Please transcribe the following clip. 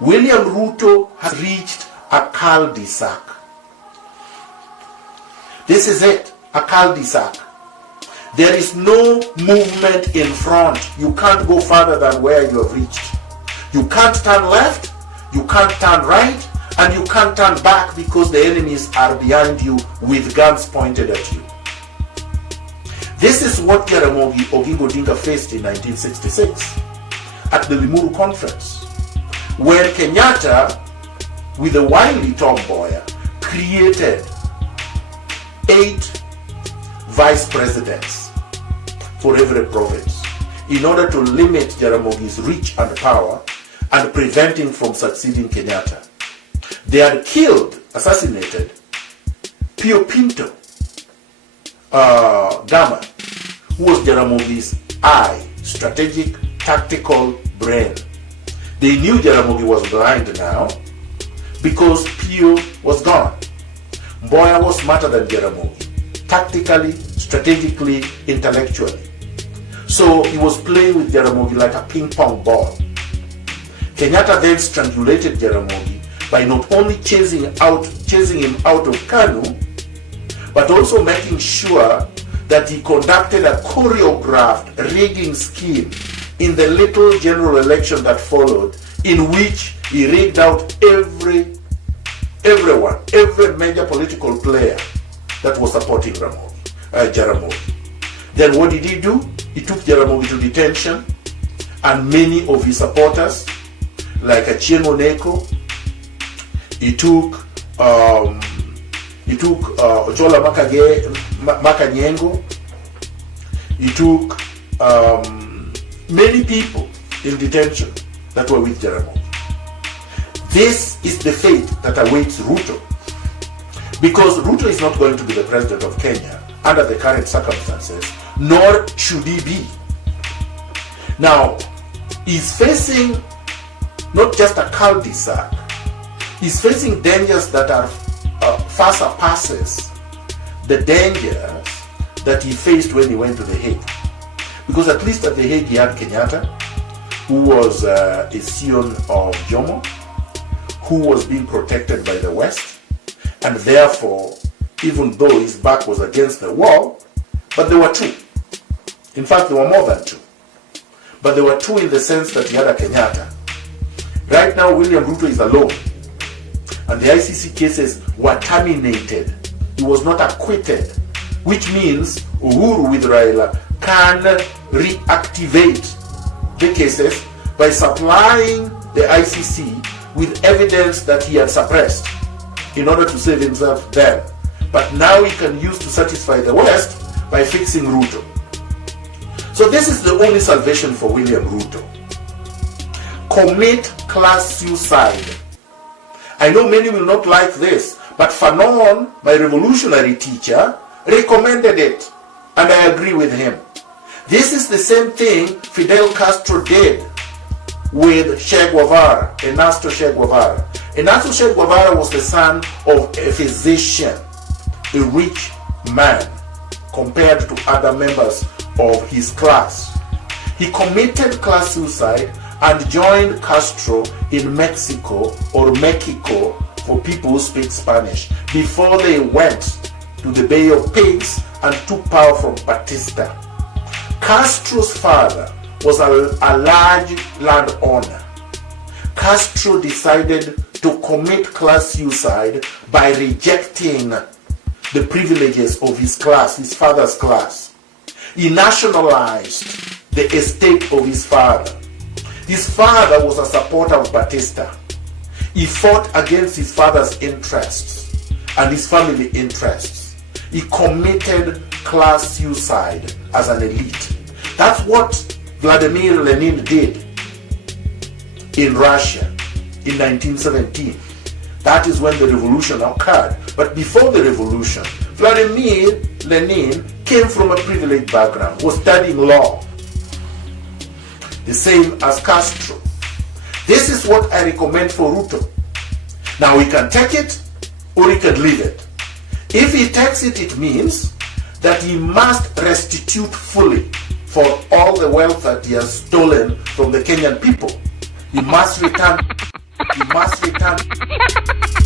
William Ruto has reached a cul-de-sac. This is it, a cul-de-sac. There is no movement in front. You can't go further than where you have reached. You can't turn left, you can't turn right, and you can't turn back because the enemies are behind you with guns pointed at you. This is what Jaramogi Oginga Odinga faced in 1966 at the Limuru Conference, where Kenyatta, with a wily tomboy, created 8 vice presidents for every province in order to limit Jaramogi's reach and power and prevent him from succeeding Kenyatta. They had killed, assassinated, Pio Pinto Gama, who was Jaramogi's eye, strategic, tactical brain. They knew Jaramogi was blind now because Pio was gone. Mboya was smarter than Jaramogi, tactically, strategically, intellectually. So he was playing with Jaramogi like a ping pong ball. Kenyatta then strangulated Jaramogi by not only chasing him out of Kanu, but also making sure that he conducted a choreographed rigging scheme in the little general election that followed, in which he rigged out every major political player that was supporting Jaramogi. Then what did he do? He took Jaramogi to detention, and many of his supporters, like Achieng' Oneko, he took Ochola Makanyengo, he took many people in detention that were with Jaramogi. This is the fate that awaits Ruto, because Ruto is not going to be the president of Kenya under the current circumstances, nor should he be. Now, he's facing not just a cul-de-sac, he's facing dangers that are far surpasses the dangers that he faced when he went to The Hague. Because at least at The Hague he had Kenyatta, who was a scion of Jomo, who was being protected by the West, and therefore, even though his back was against the wall, but there were two. In fact, there were more than two. But there were two in the sense that he had a Kenyatta. Right now, William Ruto is alone, and the ICC cases were terminated. He was not acquitted, which means Uhuru with Raila can reactivate the cases by supplying the ICC with evidence that he had suppressed in order to save himself then. But now he can use to satisfy the West by fixing Ruto. So this is the only salvation for William Ruto. Commit class suicide. I know many will not like this, but Fanon, my revolutionary teacher, recommended it, and I agree with him. This is the same thing Fidel Castro did with Che Guevara, Ernesto Che Guevara. Ernesto Che Guevara was the son of a physician, a rich man, compared to other members of his class. He committed class suicide and joined Castro in Mexico, or Mexico for people who speak Spanish, before they went to the Bay of Pigs and took power from Batista. Castro's father was a large landowner. Castro decided to commit class suicide by rejecting the privileges of his class, his father's class. He nationalized the estate of his father. His father was a supporter of Batista. He fought against his father's interests and his family interests. He committed class suicide as an elite. That's what Vladimir Lenin did in Russia in 1917. That is when the revolution occurred. But before the revolution, Vladimir Lenin came from a privileged background, was studying law. The same as Castro. This is what I recommend for Ruto. Now he can take it or he can leave it. If he takes it, it means that he must restitute fully for all the wealth that he has stolen from the Kenyan people. He must return He must return